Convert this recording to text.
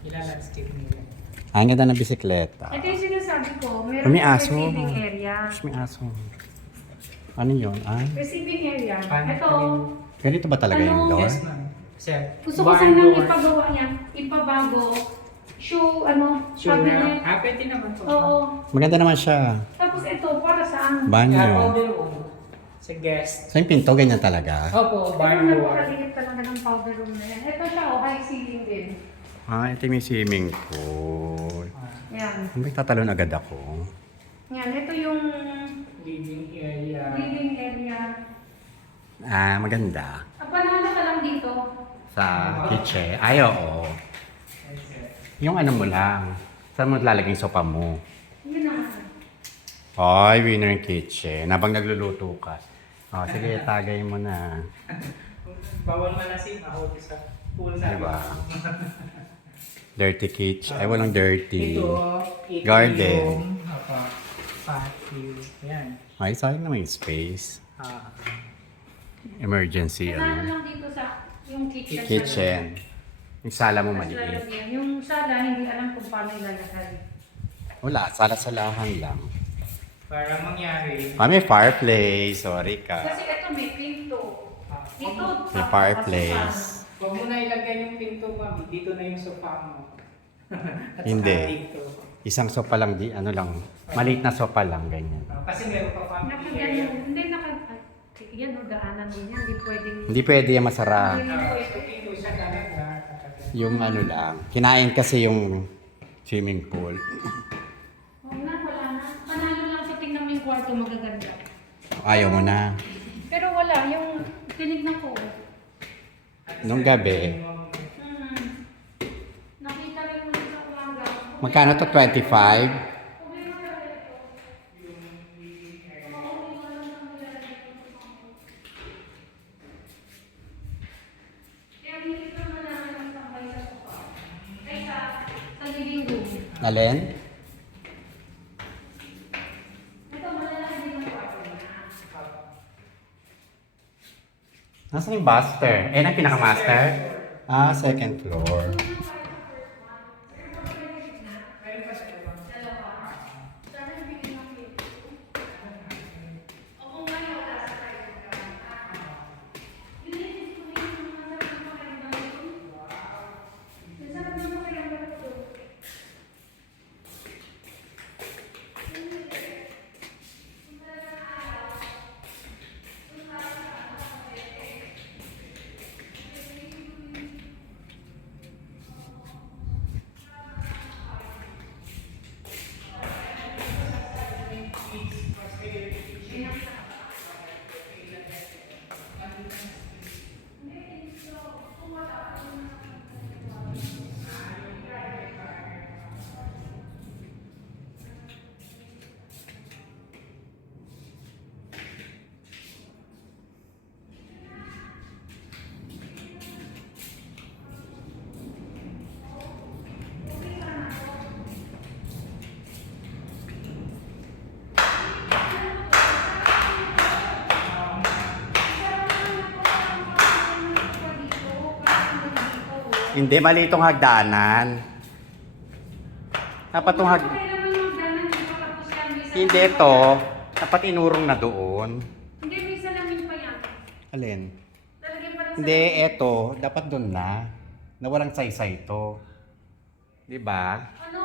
Ilalandscape nila. Ang ganda ng bisikleta. Ito yung sinasabi ko, meron May yung aso. receiving area. May aso. Ano yun? Ah, Receiving area. Paano Ito, ganito ba talaga yung door? Yes, ma'am. Sir, gusto ko sanang ipagawa yan, ipabago. Shoe, Sure. cabinet. Pwede naman po. Oo. Maganda naman siya. Tapos ito, para saan? Banyo. Powder room. Sa guest. So yung pinto, ganyan talaga. Opo, Ito barn door. napakaliit talaga ng powder room na yan. Ito siya, high ceiling din. Ah, ito yung swimming pool. Yan. May tatalon agad ako. Yan, ito yung Living area. living area. Ah, maganda. Panalo ka lang dito. Sa kitchen. Ay, oo. Yes, sir. Yung ano mo lang. Saan mo lalagay yung sopa mo? Yun na. Ay, winner kitchen. Habang nagluluto ka. Oh, sige, tagay mo na. Bawal malasin ako sa pool sa Diba? Dirty kitchen. Ay, walang dirty. Ito, Garden. Patio. Yan. Ay, sayang naman yung space. Ah. Emergency, Panalo ano. lang dito sa yung kitchen. Kitchen. Yung sala mo Tapos maliit. lalagyan. Yung sala, hindi alam kung paano ilalagay. Wala, sala-salahan lang. Para mangyari. Ah, may fireplace. Sorry ka. Kasi ito may pinto. Dito. May fireplace. Huwag mo na ilagay yung pinto, mami. Dito na yung sofa mo. At Hindi. saka dito. Isang sopa lang, di ano lang. Maliit na sopa lang, ganyan. Kasi meron pa family Nakagyan area. hindi yan o daanan din yan. Hindi pwedeng. Hindi pwede yan masara. Hindi So, pwede. dito siya talaga. Yung ano lang. Kinain kasi yung swimming pool. Oo na, wala na. Panalo lang sa tingnan mo yung kwarto magaganda. Ayaw mo na. Pero wala, yung tinignan ko. Nung gabi. Nakita rin mo sa umaga. Magkano to? 25? Sa living room. Alin? Ito, malalaki din ang kwarto niya. Nasaan yung master? Eh, na pinaka-master? Ah, second floor. Hindi, mali itong hagdanan. Dapat itong Hindi ito. Dapat inurong na doon. Hindi, may salamin pa yan. Alin? Lalagyan pa rin Hindi, eto. Dapat doon na. Na walang saysay ito. Di ba? Ano?